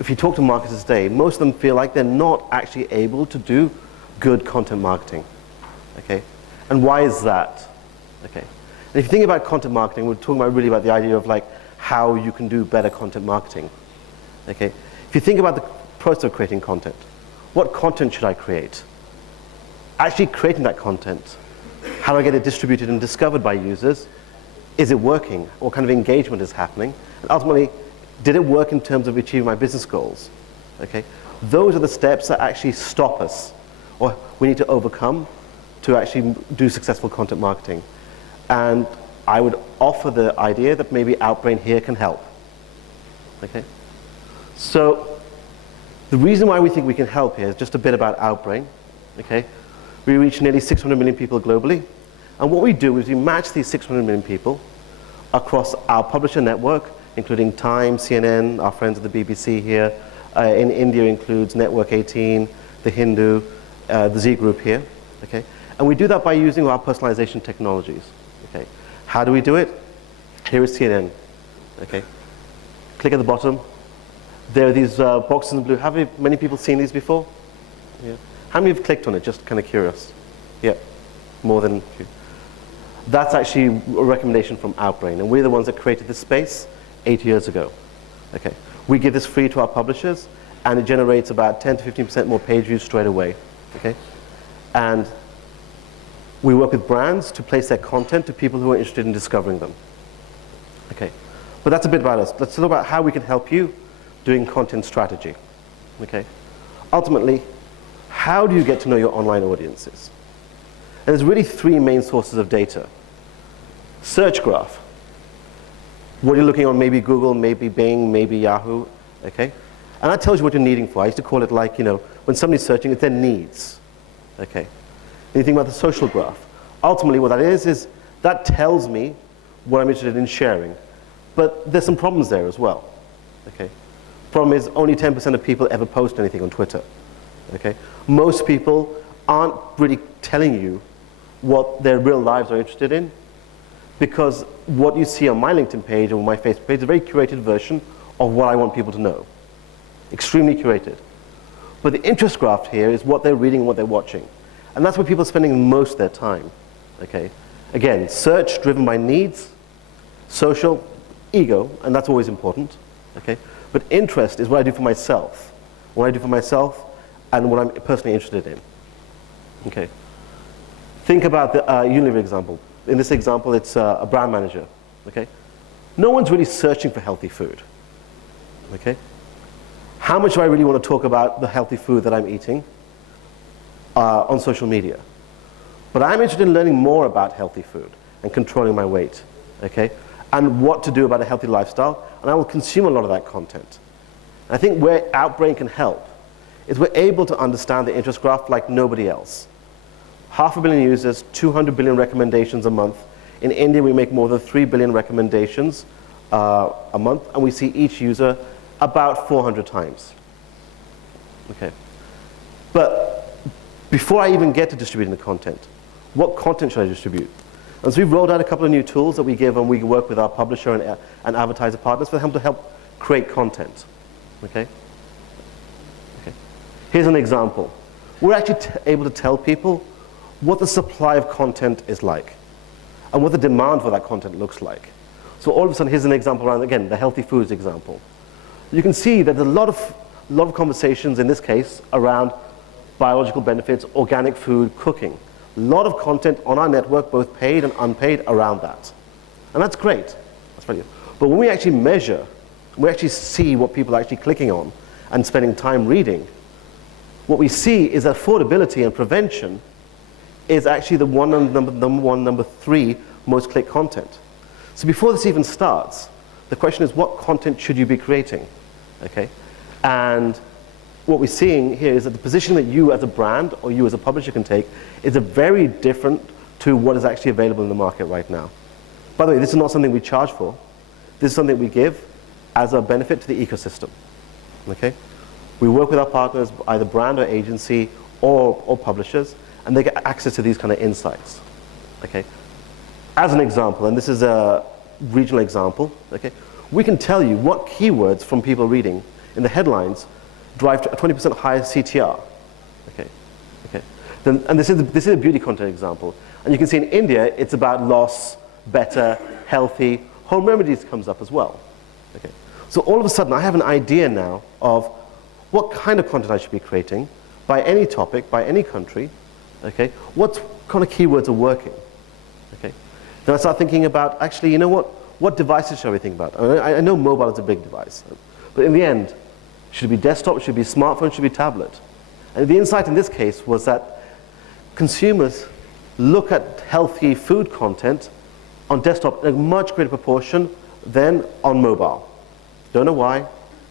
if you talk to marketers today, most of them feel like they're not actually able to do good content marketing, okay? And why is that, okay? And if you think about content marketing, we're talking about really about the idea of like how you can do better content marketing, okay? If you think about the process of creating content, what content should I create? Actually creating that content, how do I get it distributed and discovered by users? Is it working? What kind of engagement is happening? And ultimately, did it work in terms of achieving my business goals? Okay? Those are the steps that actually stop us, or we need to overcome to actually do successful content marketing. And I would offer the idea that maybe Outbrain here can help. Okay? So the reason why we think we can help here is just a bit about Outbrain. Okay? We reach nearly 600 million people globally. And what we do is we match these 600 million people across our publisher network, including Time, CNN, our friends at the BBC here. In India includes Network 18, The Hindu, the Z Group here. Okay? And we do that by using our personalization technologies. Okay? How do we do it? Here is CNN. Okay? Click at the bottom. There are these boxes in blue. Have many people seen these before? Yeah. How many have clicked on it? Just kind of curious. Yeah, more than a few. That's actually a recommendation from Outbrain, and we're the ones that created this space 8 years ago. Okay. We give this free to our publishers, and it generates about 10 to 15% more page views straight away. Okay. And we work with brands to place their content to people who are interested in discovering them. Okay. But that's a bit about us. Let's talk about how we can help you doing content strategy. Okay. Ultimately, how do you get to know your online audiences? And there's really three main sources of data. Search graph. What you're looking on, maybe Google, maybe Bing, maybe Yahoo, okay? And that tells you what you're needing for. I used to call it like, when somebody's searching, it's their needs, okay? And you think about the social graph. Ultimately, what that is that tells me what I'm interested in sharing. But there's some problems there as well, okay? Problem is only 10% of people ever post anything on Twitter, okay? Most people aren't really telling you what their real lives are interested in, because what you see on my LinkedIn page or my Facebook page is a very curated version of what I want people to know. Extremely curated. But the interest graph here is what they're reading and what they're watching. And that's where people are spending most of their time. Okay? Again, search driven by needs, social, ego, and that's always important. Okay? But interest is what I do for myself. What I do for myself and what I'm personally interested in. Okay? Think about the Unilever example. In this example, it's a brand manager. Okay? No one's really searching for healthy food. Okay? How much do I really want to talk about the healthy food that I'm eating on social media? But I'm interested in learning more about healthy food and controlling my weight. Okay? And what to do about a healthy lifestyle, and I will consume a lot of that content. And I think where Outbrain can help is we're able to understand the interest graph like nobody else. 500 million users, 200 billion recommendations a month. In India, we make more than 3 billion recommendations a month, and we see each user about 400 times. Okay. But before I even get to distributing the content, what content should I distribute? And so we've rolled out a couple of new tools that we give, and we work with our publisher and advertiser partners for them to help create content. Okay? Okay. Here's an example. We're actually able to tell people what the supply of content is like and what the demand for that content looks like. So all of a sudden, here's an example around, again, the healthy foods example. You can see that there's a lot of conversations in this case around biological benefits, organic food, cooking. A lot of content on our network, both paid and unpaid, around that. And that's great. That's very good. But when we actually measure, we actually see what people are actually clicking on and spending time reading, what we see is that affordability and prevention is actually the number 3 most clicked content. So before this even starts, the question is, what content should you be creating? Okay? And what we're seeing here is that the position that you as a brand or you as a publisher can take is a very different to what is actually available in the market right now. By the way, this is not something we charge for. This is something we give as a benefit to the ecosystem. Okay? We work with our partners, either brand or agency or publishers, and they get access to these kind of insights. Okay? As an example, and this is a regional example, okay, we can tell you what keywords from people reading in the headlines drive to a 20% higher CTR. Okay, okay. Then, and this is a beauty content example. And you can see in India, it's about loss, better, healthy, home remedies comes up as well. Okay. So all of a sudden, I have an idea now of what kind of content I should be creating by any topic, by any country. Okay. What kind of keywords are working? Okay. Then I start thinking about, actually, you know what devices should we think about? I know mobile is a big device, but in the end, should it be desktop, should it be smartphone, should it be tablet? And the insight in this case was that consumers look at healthy food content on desktop in a much greater proportion than on mobile. Don't know why,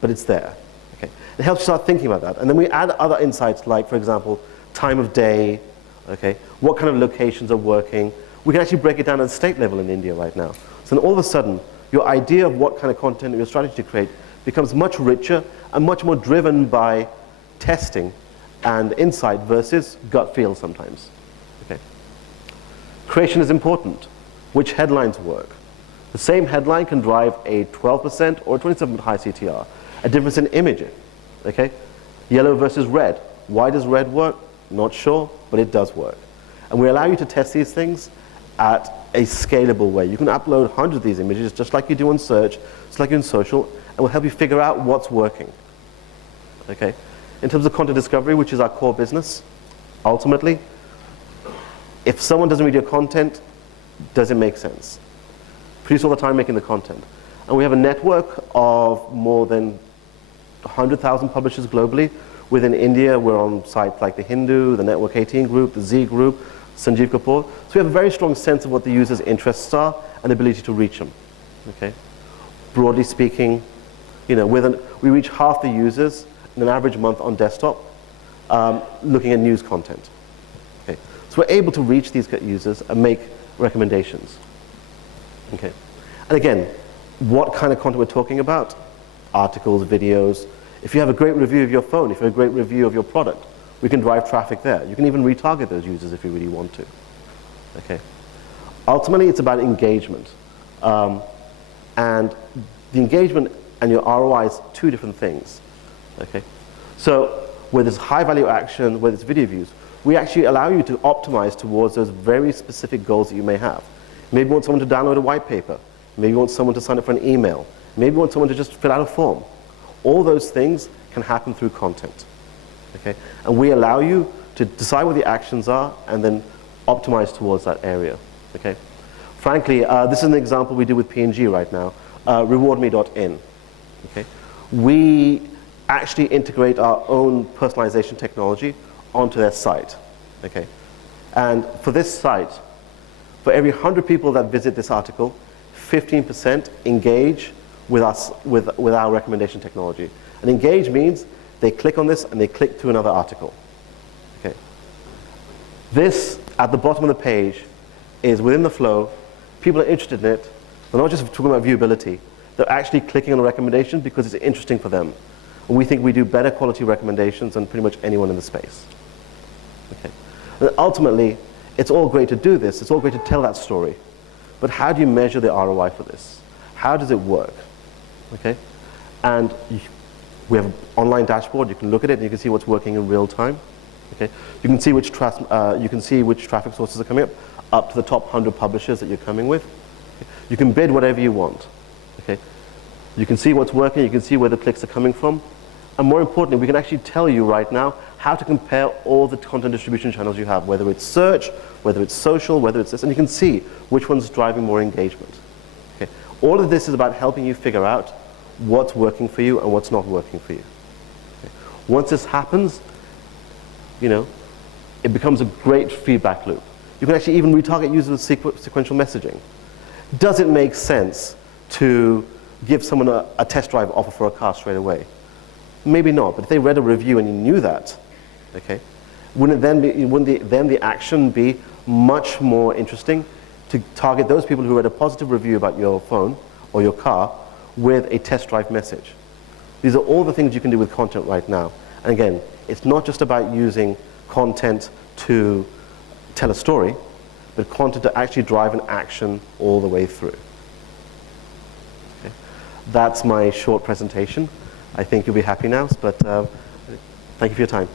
but it's there. Okay. It helps you start thinking about that. And then we add other insights like, for example, time of day, okay, what kind of locations are working. We can actually break it down at the state level in India right now. So then all of a sudden, your idea of what kind of content, your strategy to create becomes much richer and much more driven by testing and insight versus gut feel sometimes. Okay. Creation is important. Which headlines work? The same headline can drive a 12% or a 27% high CTR. A difference in image. Okay? Yellow versus red. Why does red work? Not sure, but it does work. And we allow you to test these things at a scalable way. You can upload hundreds of these images just like you do on search, just like you do in social, and we'll help you figure out what's working. Okay? In terms of content discovery, which is our core business, ultimately, if someone doesn't read your content, does it make sense? Produce all the time making the content. And we have a network of more than 100,000 publishers globally. Within India, we're on sites like The Hindu, the Network 18 Group, the Z Group, Sanjeev Kapoor. So we have a very strong sense of what the user's interests are and ability to reach them. Okay? Broadly speaking, you know, we reach half the users in an average month on desktop looking at news content. Okay? So we're able to reach these users and make recommendations. Okay. And again, what kind of content we're talking about? Articles, videos. If you have a great review of your phone, if you have a great review of your product, we can drive traffic there. You can even retarget those users if you really want to. Okay. Ultimately, it's about engagement. And the engagement and your ROI is two different things. Okay. So whether it's high value action, whether it's video views, we actually allow you to optimize towards those very specific goals that you may have. Maybe you want someone to download a white paper. Maybe you want someone to sign up for an email. Maybe you want someone to just fill out a form. All those things can happen through content. Okay? And we allow you to decide what the actions are and then optimize towards that area. Okay? Frankly, this is an example we do with P&G right now, rewardme.in. Okay? We actually integrate our own personalization technology onto their site. Okay? And for this site, for every 100 people that visit this article, 15% engage with us, with our recommendation technology. And engage means they click on this and they click to another article. Okay. This, at the bottom of the page, is within the flow. People are interested in it. They're not just talking about viewability. They're actually clicking on a recommendation because it's interesting for them. And we think we do better quality recommendations than pretty much anyone in the space. Okay. And ultimately, it's all great to do this. It's all great to tell that story. But how do you measure the ROI for this? How does it work? Okay? And we have an online dashboard. You can look at it and you can see what's working in real time. Okay? You can see which traffic sources are coming up to the top 100 publishers that you're coming with. Okay? You can bid whatever you want. Okay? You can see what's working. You can see where the clicks are coming from. And more importantly, we can actually tell you right now how to compare all the content distribution channels you have, whether it's search, whether it's social, whether it's this, and you can see which one's driving more engagement. Okay? All of this is about helping you figure out what's working for you and what's not working for you. Okay? Once this happens, you know, it becomes a great feedback loop. You can actually even retarget users with sequential messaging. Does it make sense to give someone a test drive offer for a car straight away? Maybe not, but if they read a review and you knew that, okay, wouldn't the action be much more interesting to target those people who read a positive review about your phone or your car with a test drive message? These are all the things you can do with content right now. And again, it's not just about using content to tell a story, but content to actually drive an action all the way through. Okay. That's my short presentation. I think you'll be happy now. But thank you for your time.